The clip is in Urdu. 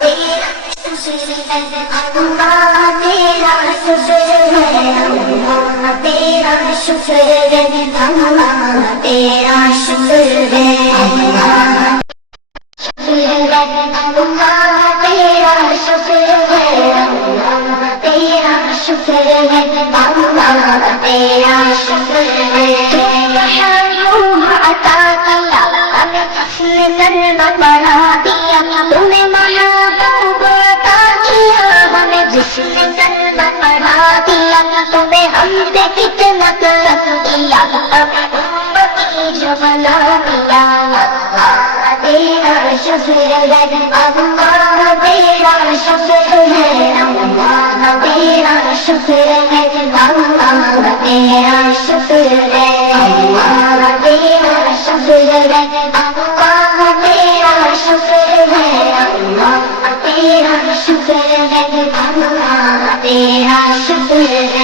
تیرا شکر ہے اللہ، تیرا شکر ہے اللہ، تیرا شکر ہے اللہ، تیرا شکر ہے اللہ، تیرا شکر ہے اللہ، تیرا شکر ہے اللہ، تیرا شکر ہے